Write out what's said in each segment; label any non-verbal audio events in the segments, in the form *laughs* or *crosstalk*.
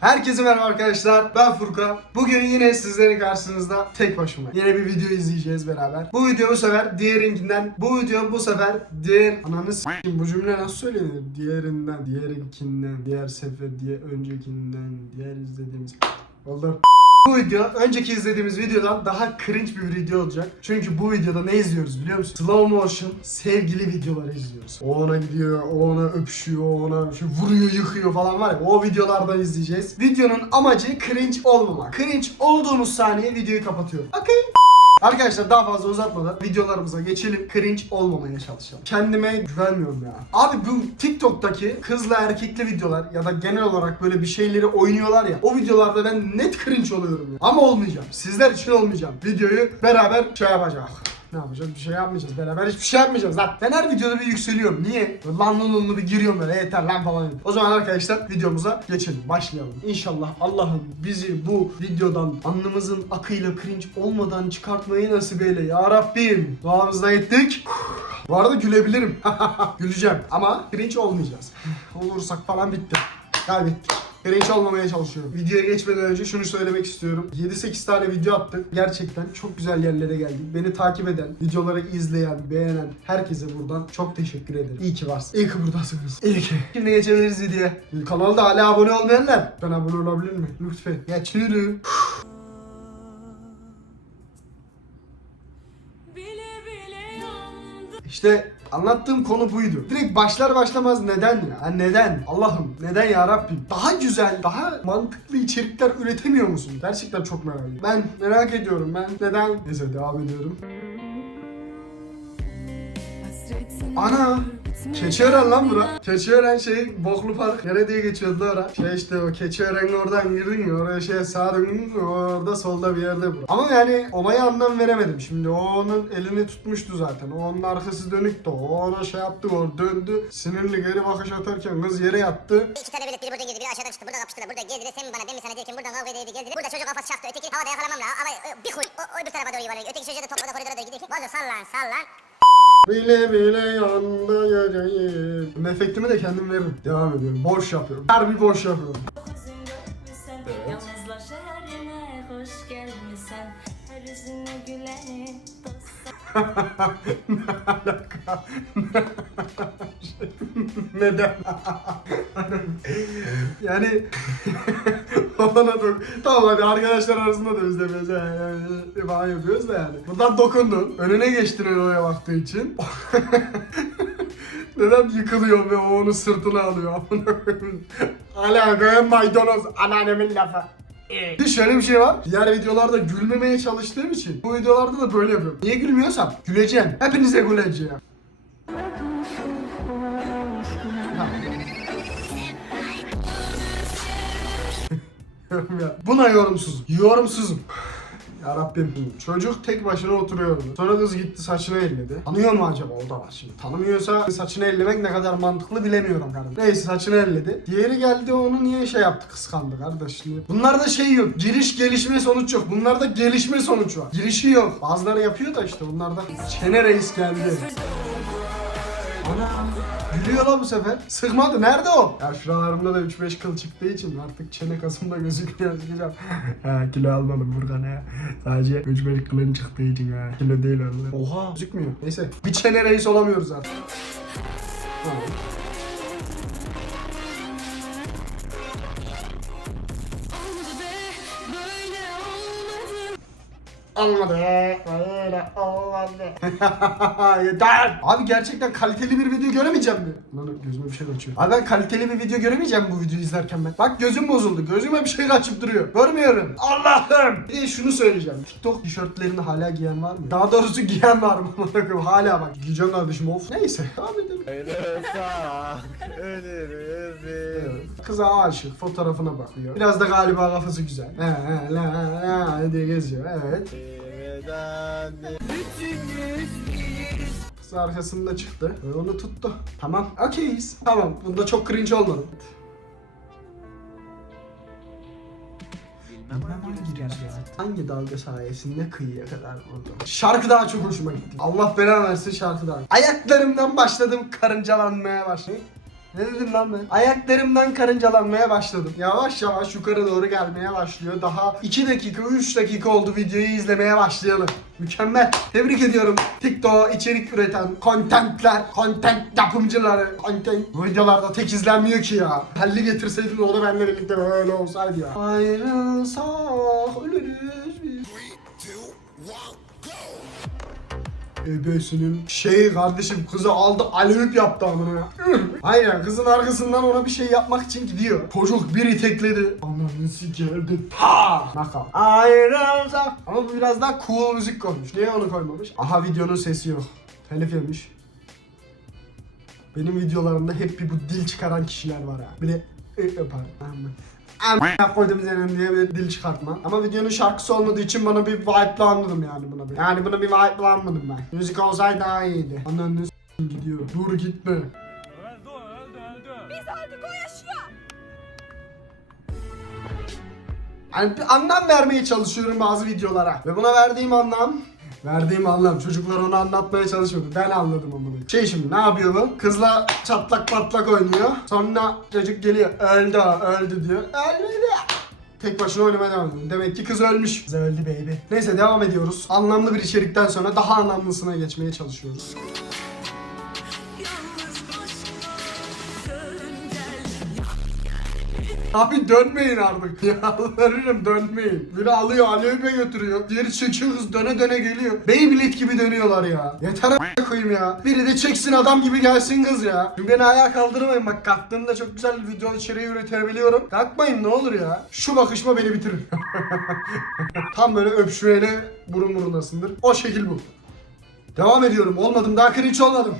Herkese merhaba arkadaşlar. Ben Furkan. Bugün yine sizlerin karşınızda tek başıma. Yine bir video izleyeceğiz beraber. Bu video bu sefer diğerinkinden. Bu video bu sefer diğer ananı s**eyim. Bu cümle nasıl söylenir? Diğerinden, diğerinkinden, diğer sefer, diye öncekinden, diğer izlediğimiz. Oldu. Bu video önceki izlediğimiz videodan daha cringe bir video olacak. Çünkü bu videoda ne izliyoruz biliyor musun? Slow motion sevgili videoları izliyoruz. O ona gidiyor, o ona öpüşüyor, o ona şey vuruyor, yıkıyor falan var ya. O videolardan izleyeceğiz. Videonun amacı cringe olmamak. Cringe olduğumuz saniye videoyu kapatıyorum. Okey. Arkadaşlar daha fazla uzatmadan videolarımıza geçelim. Cringe olmamaya çalışalım. Kendime güvenmiyorum ya. Abi bu TikTok'taki kızla erkekli videolar ya da genel olarak böyle bir şeyleri oynuyorlar ya. O videolarda ben net cringe oluyorum ya. Ama olmayacağım. Sizler için olmayacağım. Videoyu beraber şey yapacağız. Ne yapacağız? Bir şey yapmayacağız. Beraber hiçbir şey yapmayacağız lan. Ben her videoda bir yükseliyorum. Niye? Lan lan lan bir giriyorum böyle yeter lan falan. O zaman arkadaşlar videomuza geçelim. Başlayalım. İnşallah Allah'ım bizi bu videodan alnımızın akıyla cringe olmadan çıkartmayı nasip eyle ya Rabbim. Duamızda ettik. Bu arada gülebilirim. *laughs* Güleceğim ama cringe olmayacağız. Olursak falan bitti. Kaybettik. Cringe olmamaya çalışıyorum. Videoya geçmeden önce şunu söylemek istiyorum. 7-8 tane video attık. Gerçekten çok güzel yerlere geldik. Beni takip eden, videoları izleyen, beğenen herkese buradan çok teşekkür ederim. İyi ki varsın. İyi ki buradasınız. İyi ki. Şimdi geçebiliriz videoya. Kanalda hala abone olmayanlar. Ben abone olabilir mi? Lütfen. Geçiyorum. İşte anlattığım konu buydu. Direkt başlar başlamaz neden ya? Ha, neden? Allah'ım neden ya Rabbim? Daha güzel, daha mantıklı içerikler üretemiyor musun? Gerçekten çok merak ediyorum. Ben merak ediyorum. Ben neden? Neyse devam ediyorum. Ana! Keçiören lan bura. Keçiören şey Boklu Park. Nere diye geçiyordu ora? Şey işte o Keçiören'in oradan girdin ya oraya şey sağa döndün orada solda bir yerde bura. Ama yani olaya anlam veremedim. Şimdi o onun elini tutmuştu zaten. O onun arkası dönüktü. O ona şey yaptı o döndü. Sinirli geri bakış atarken kız yere yattı. İki tane velet biri buradan girdi biri aşağıdan çıktı burada kapıştılar burada geldiler sen bana demin sana derken buradan kavga edeydi geldiler burada çocuk kafası çaktı öteki havada yakalamam la ama bir huy o, o öbür tarafa doğru yuvarlıyor öteki çocuğa da topladı koridora doğru gidiyor Vazo sallan sallan Bile bile yanda yüreğim. Efektimi de kendim veririm. Devam ediyorum. Boş yapıyorum. Harbi boş yapıyorum. görmüşsen Yalnızlar şehrine hoş gelmişsen Her yüzüne güleni dostlar ne alaka? Neden? yani *laughs* bana da tamam hadi arkadaşlar arasında da özlemez yani falan yapıyoruz da yani. Buradan dokundun. Önüne geçtin oraya baktığı için. *laughs* Neden yıkılıyor ve o onun sırtına alıyor? Amına koyayım. Alaka maydanoz anneannemin lafı. Bir şöyle bir şey var. Diğer videolarda gülmemeye çalıştığım için bu videolarda da böyle yapıyorum. Niye gülmüyorsam güleceğim. Hepinize güleceğim. *laughs* Buna yorumsuzum. Yorumsuzum. Ya Rabbim çocuk tek başına oturuyordu. Sonra kız gitti saçını elledi. Tanıyor mu acaba o da var şimdi. Tanımıyorsa saçını ellemek ne kadar mantıklı bilemiyorum kardeşim. Neyse saçını elledi. Diğeri geldi onu niye şey yaptı kıskandı kardeş şimdi. Bunlarda şey yok. Giriş gelişme sonuç yok. Bunlarda gelişme sonuç var. Girişi yok. Bazıları yapıyor da işte bunlarda. Çene reis geldi. Ana gülüyor lan bu sefer. Sıkmadı. Nerede o? Ya şuralarımda da 3-5 kıl çıktığı için artık çene kasımda gözükmüyor. Çıkacağım. ha kilo almadım Furkan ya. Sadece 3-5 kılın çıktığı için ha. Kilo değil onlar. Oha gözükmüyor. Neyse bir çene reis olamıyoruz artık. Olmadı. Öyle olmadı. *laughs* Yeter. Abi gerçekten kaliteli bir video göremeyeceğim mi? Lan gözüme bir şey kaçıyor. Abi ben kaliteli bir video göremeyeceğim bu videoyu izlerken ben. Bak gözüm bozuldu. Gözüme bir şey kaçıp duruyor. Görmüyorum. Allah'ım. Bir de şunu söyleyeceğim. TikTok tişörtlerini hala giyen var mı? Daha doğrusu giyen var mı? *laughs* hala bak. Giyeceğim kardeşim of. Neyse. Devam edelim. Biz. Kıza aşık. Fotoğrafına bakıyor. Biraz da galiba kafası güzel. He he la la diye geziyor. Evet. Kız arkasında çıktı. Ve onu tuttu. Tamam. Okeyiz. Tamam. Bunda çok cringe olmadı. Hangi dalga sayesinde kıyıya kadar vurdum? Şarkı daha çok hoşuma gitti. Allah belanı versin şarkı daha. Ayaklarımdan başladım karıncalanmaya başladım. Ne dedim lan ben? Ayaklarımdan karıncalanmaya başladım. Yavaş yavaş yukarı doğru gelmeye başlıyor. Daha 2 dakika 3 dakika oldu videoyu izlemeye başlayalım. Mükemmel. Tebrik ediyorum. TikTok içerik üreten kontentler, content yapımcıları, content Bu videolarda tek izlenmiyor ki ya. Halli getirseydin o da benimle birlikte böyle olsaydı ya. Ayrılsak ölürüz Ebesinin şey kardeşim kızı aldı alevip yaptı amına. Aynen kızın arkasından ona bir şey yapmak için gidiyor. Çocuk bir itekledi. Ananı sikerdi. Pa! Nakal. Ayrılsak. Ama bu biraz daha cool müzik koymuş. Niye onu koymamış? Aha videonun sesi yok. Telif yemiş. Benim videolarımda hep bir bu dil çıkaran kişiler var ha. Bir de yapar. Aman. Amına koydum senin diye bir dil çıkartma. Ama videonun şarkısı olmadığı için bana bir vibe'landım yani buna bir. Yani buna bir vibe'lanmadım ben. Müzik olsaydı daha iyiydi. Ananı s*** gidiyor. Dur gitme. Yani bir anlam vermeye çalışıyorum bazı videolara. Ve buna verdiğim anlam Verdiğim anlam. Çocuklar onu anlatmaya çalışmadı. Ben anladım onu. Şey şimdi ne yapıyor bu? Kızla çatlak patlak oynuyor. Sonra çocuk geliyor. Öldü öldü diyor. Öldü. Tek başına oynamaya devam ediyor. Demek ki kız ölmüş. Kız öldü baby. Neyse devam ediyoruz. Anlamlı bir içerikten sonra daha anlamlısına geçmeye çalışıyoruz. Abi dönmeyin artık. *laughs* Yalvarırım dönmeyin. Biri alıyor Alevip'e götürüyor. Diğeri çekiyor kız döne döne geliyor. Beyblade gibi dönüyorlar ya. Yeter a**a koyayım ya. Biri de çeksin adam gibi gelsin kız ya. Şimdi beni ayağa kaldırmayın bak kalktığımda çok güzel video içeriği üretebiliyorum. Kalkmayın ne olur ya. Şu bakışma beni bitirir. *laughs* Tam böyle öpüşmeyle burun burunasındır. O şekil bu. Devam ediyorum. Olmadım daha cringe olmadım.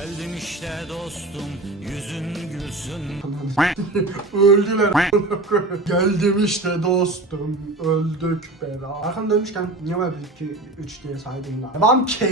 Geldim işte dostum yüzün gülsün *laughs* Öldüler. *laughs* Geldim işte dostum. Öldük beraber. Arkam dönmüşken niye var 1, 2, 3 diye saydım da. Devam ki.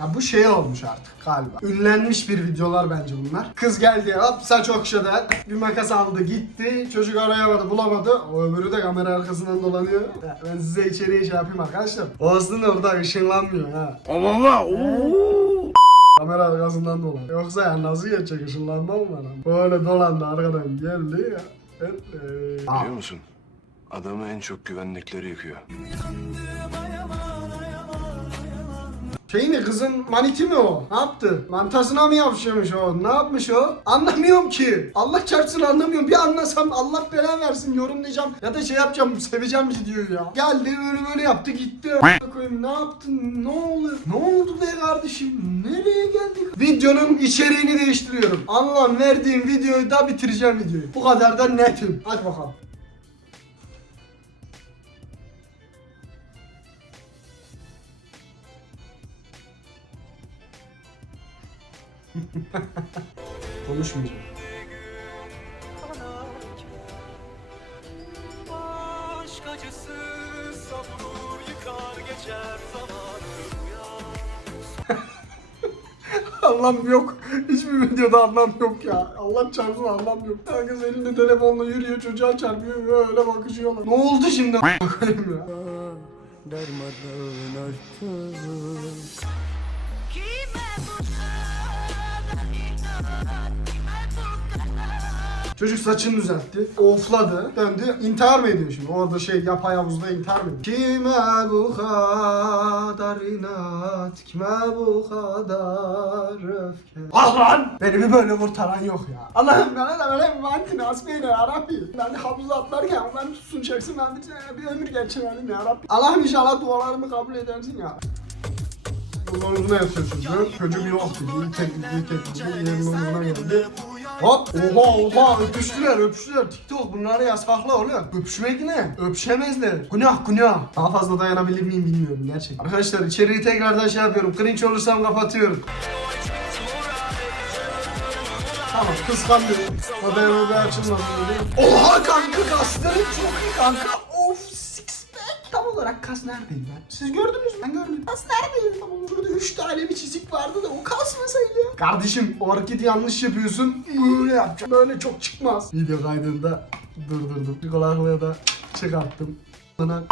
Ya bu şey olmuş artık galiba. Ünlenmiş bir videolar bence bunlar. Kız geldi hop saç okşadı. Bir makas aldı gitti. Çocuk arayamadı bulamadı. O öbürü de kamera arkasından dolanıyor. Ya ben size içeriye şey yapayım arkadaşlar. O aslında orada ışınlanmıyor ha. Allah Kamera arkasından dolanıyor. Yoksa ya nasıl geçecek ışınlanma mı ama? Böyle dolandı arkadan geldi ya. Evet. Biliyor musun? Adamı en çok güvendikleri yıkıyor. Şey mi kızın maniti mi o? Ne yaptı? Mantasına mı yapışmış o? Ne yapmış o? Anlamıyorum ki. Allah çarpsın anlamıyorum. Bir anlasam Allah bela versin yorumlayacağım. Ya da şey yapacağım seveceğim videoyu ya. Geldi böyle böyle yaptı gitti. Koyayım ne yaptın? Ne oluyor? Ne oldu be kardeşim? Nereye geldik? Videonun içeriğini değiştiriyorum. Anlam verdiğim videoyu da bitireceğim videoyu. Bu kadar da netim. Hadi bakalım. *laughs* Konuşmayacağım. *laughs* Anlam yok. Hiçbir videoda anlam yok ya. Allah çarpsın anlam yok. Herkes elinde telefonla yürüyor çocuğa çarpıyor böyle bakışıyorlar. Ne oldu şimdi *laughs* a**a koyayım ya? Çocuk saçını düzeltti. Ofladı. Döndü. İntihar mı ediyor şimdi? Orada şey yapay havuzda intihar mı ediyor? Kime bu kadar inat? Kime bu kadar öfke? Ah lan! Beni bir böyle kurtaran yok ya. Allah'ım bana da böyle bir vantin asmeyle yarabbi. Ben de havuza atlarken ben tutsun çeksin ben bir, bir ömür geçirelim yarabbi. Allah'ım inşallah dualarımı kabul edersin ya. Bunun uzun yapıyor çocuğu. Çocuğum yok dedi. Tek tek tek yerinin umuruna geldi. Hop oha oha öpüştüler öpüştüler. TikTok bunları yasakla oğlum. Öpüşmek ne? Öpüşemezler. Günah günah. Daha fazla dayanabilir miyim bilmiyorum gerçekten. Arkadaşlar içeriği tekrardan şey yapıyorum. Cringe olursam kapatıyorum. Tamam kıskandı O da bir açılmasın dedi Oha kanka kasların çok iyi kanka Tam olarak kas neredeydi ben? Siz gördünüz mü? Ben görmedim. Kas neredeydi? Tam olarak burada 3 tane bir çizik vardı da o kasmasaydı. Kardeşim o hareketi yanlış yapıyorsun. Böyle yapacağım. Böyle çok çıkmaz. Video kaydında durdurdum. Bir kulaklığı da çıkarttım. Bana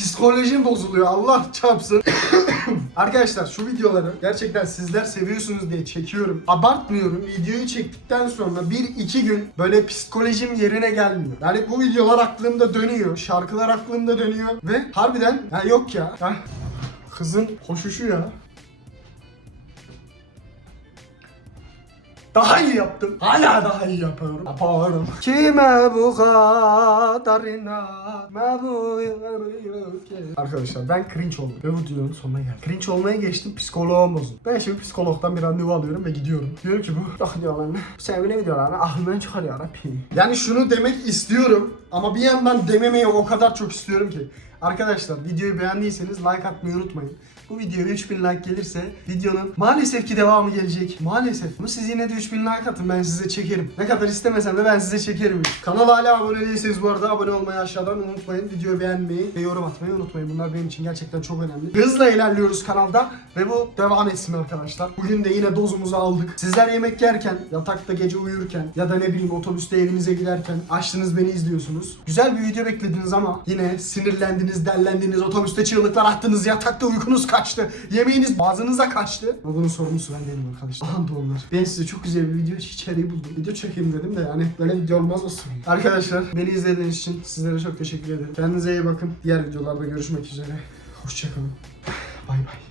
Psikolojim bozuluyor Allah çarpsın. *coughs* Arkadaşlar şu videoları gerçekten sizler seviyorsunuz diye çekiyorum. Abartmıyorum. Videoyu çektikten sonra 1-2 gün böyle psikolojim yerine gelmiyor. Yani bu videolar aklımda dönüyor. Şarkılar aklımda dönüyor. Ve harbiden ya yok ya. kızın koşuşu ya. Daha iyi yaptım. Hala daha iyi yapıyorum. Yaparım. Kime bu kadar inat? bu Arkadaşlar ben cringe oldum. Ve bu videonun sonuna geldim. Cringe olmaya geçtim. Psikoloğum bozuldu. Ben şimdi psikologdan bir randevu alıyorum ve gidiyorum. Diyorum ki bu ah diyorlar ne? Sevgili videolarını aklımdan çıkar ya Rabbi. Yani şunu demek istiyorum. Ama bir yandan dememeyi o kadar çok istiyorum ki. Arkadaşlar videoyu beğendiyseniz like atmayı unutmayın. Bu videoya 3000 like gelirse videonun maalesef ki devamı gelecek. Maalesef. Ama siz yine de 3000 like atın ben size çekerim. Ne kadar istemesem de ben size çekerim. Kanala hala abone değilseniz bu arada abone olmayı aşağıdan unutmayın. Videoyu beğenmeyi ve yorum atmayı unutmayın. Bunlar benim için gerçekten çok önemli. Hızla ilerliyoruz kanalda ve bu devam etsin arkadaşlar. Bugün de yine dozumuzu aldık. Sizler yemek yerken, yatakta gece uyurken ya da ne bileyim otobüste evinize giderken açtınız beni izliyorsunuz. Güzel bir video beklediniz ama yine sinirlendiniz, dellendiniz, otobüste çığlıklar attınız, yatakta uykunuz kaçtı, yemeğiniz boğazınıza kaçtı. Ama bunun sorumlusu ben değilim arkadaşlar. Aha da onlar. Ben size çok güzel bir video içeriği buldum. Video çekeyim dedim de yani böyle video olmaz olsun. Arkadaşlar beni izlediğiniz için sizlere çok teşekkür ederim. Kendinize iyi bakın. Diğer videolarda görüşmek üzere. Hoşçakalın. Bay bay.